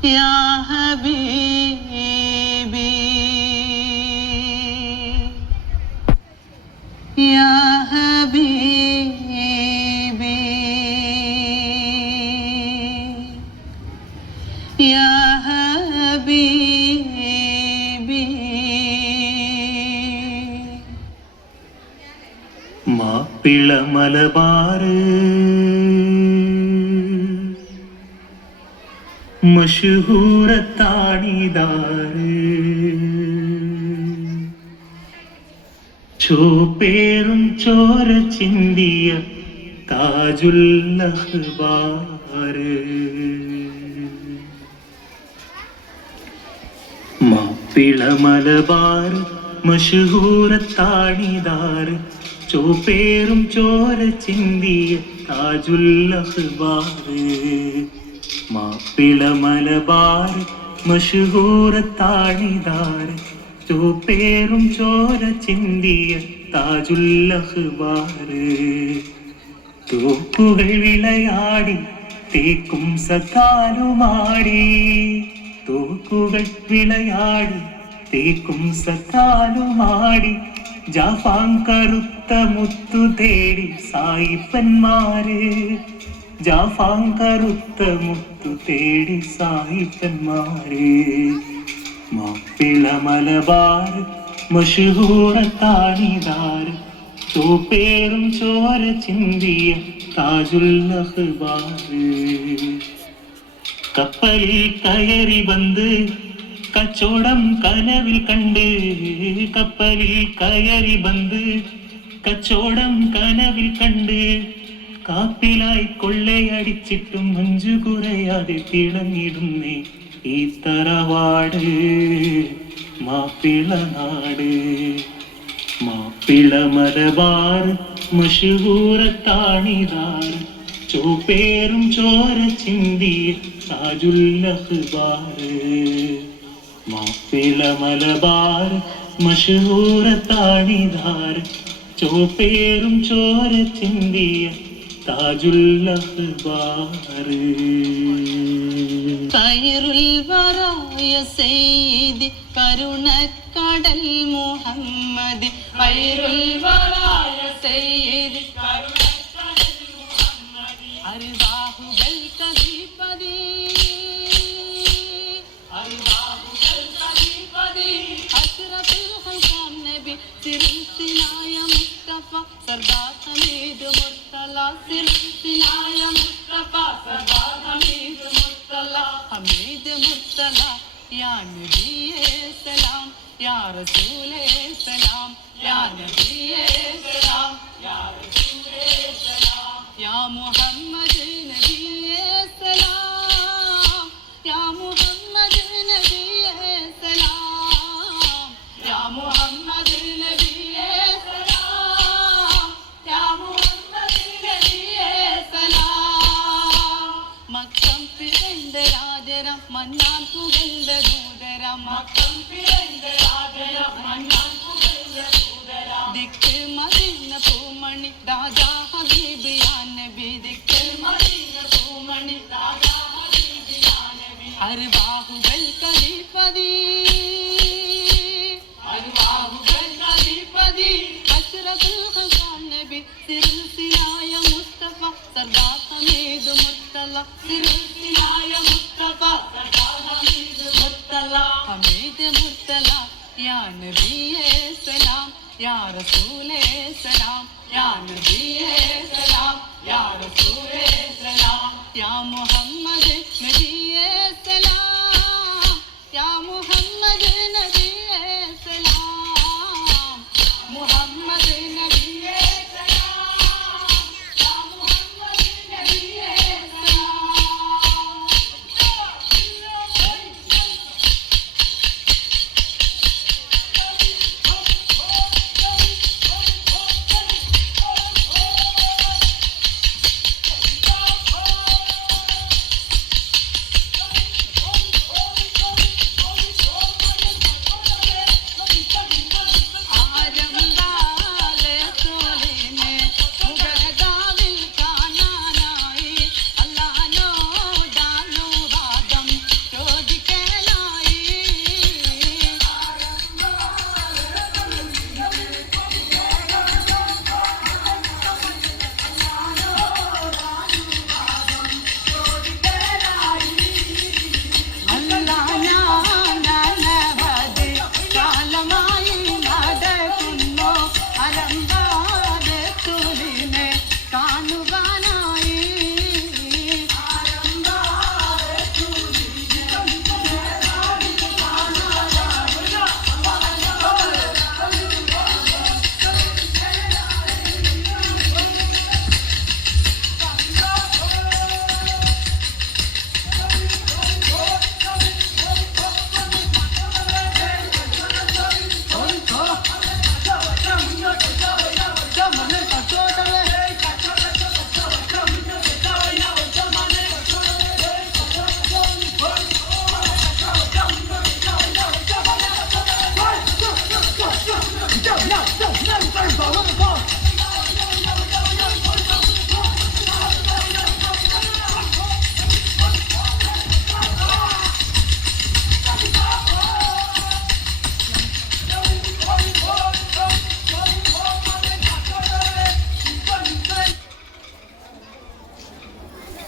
या हबीबी या हबीबी या हबीबी മാപ്പിള മലബാറ് മഷഹൂറത്താണിതാറ് ചോപ്പേറും ചോര ചിന്തിയ താജുൽ അഖ്ബാറ് മാപ്പിള മലബാറ് മഷഹൂറത്താണിതാറ് ചോപ്പേറും ചോര ചിന്തിയ താജുൽ അഖ്ബാറ് മാപ്പിള മലബാറ് മഷഹൂറത്താണിതാറ് ചോപ്പേറും ചോര ചിന്തിയ താജുൽ അഖ്ബാറ് തോക്കുകൾ വിളയാടി തേക്കും സക്കാലുമാടി തോക്കുകൾ വിളയാടി തേക്കും സക്കാലുമാടി ജാഫാൻ കറുത്ത മുത്തു തേടി സായിപ്പന്മാര് ജാഫാൻ കറുത്ത മുത്തു തേടി സായിപ്പന്മാര് മാപ്പിള മലബാറ് മഷഹൂറത്താണിതാറ് ചോപ്പേറും ചോര ചിന്തിയ താജുൽ അഖ്ബാറ് കപ്പലിൽ കയറി വന്ന് കച്ചോടം കനവിൽ കണ്ട് കപ്പലിൽ കയറി വന്ന് കച്ചോടം കനവിൽ കണ്ട് കാപ്പിലായി കൊള്ളയടിച്ചിട്ടും മഞ്ചു കുറയാതെ തിളങ്ങിടുന്നേ ഈ തറവാട് മാപ്പിള നാട് മാപ്പിള മലബാറ് മഷഹൂറത്താണിതാറ് ചോപ്പേറും ചോര ചിന്തിയ താജുൽ അഖ്ബാറ് മാപ്പിള മലബാറ് മഷഹൂറത്താണിതാറ് ചോപ്പേറും ചോര ചിന്തിയ താജുൽ അഖ്ബാറ് ഖൈറുൽ വറായ സയ്യിദി കരുണക്കടൽ മുഹമ്മദ് ഖൈറുൽ വറായ സയ്യിദി കരുണക്കടൽ മുഹമ്മദ് അർവാഹുൽ കദീപദി അർവാഹുൽ കദീപദി അസ്റഫുൽ ഖൽഖാൻ നബി സിർസിനായ മുസ്തഫ സർദാർ ഹമീദ് മുർത്തല സിർസിനായ മുസ്തഫ സർദാർ ഹമീദ് हमीद मुर्तला या नबीए सलाम या रसूले सलाम या नबीए सलाम या रसूले सलाम या मुहम्मद नबीए सलाम या मुहम्मद नबीए सलाम या मुहम्मद नबीए सलाम या मुहम्मद नबीए सलाम मक्कम രാജരം മന്നാൻ പുകഴ്ന്ന ദൂതരം മക്കം പിറந்த രാജരം മന്നാൻ പുകഴ്ന്ന ദൂതരം ദിക്ക് മദീന പൂമണി രാജാ ഹബീബ് യാ നബി ദിക്ക് മദീന പൂമണി രാജാ ഹബീബ് യാ നബി അർവാഹുൽ കദീപദി അർവാഹുൽ കദീപദി അസ്റഫുൽ ഖൽഖാൻ നബി സിർസിനായ മുസ്തഫ സർദാർ ഹമീദ് മുർത്തല സിർസിനായ हमीद मुर्तला या नबीए सलाम या रसूले सलाम या नबीए सलाम या रसूले सलाम या मुहम्मद नबीए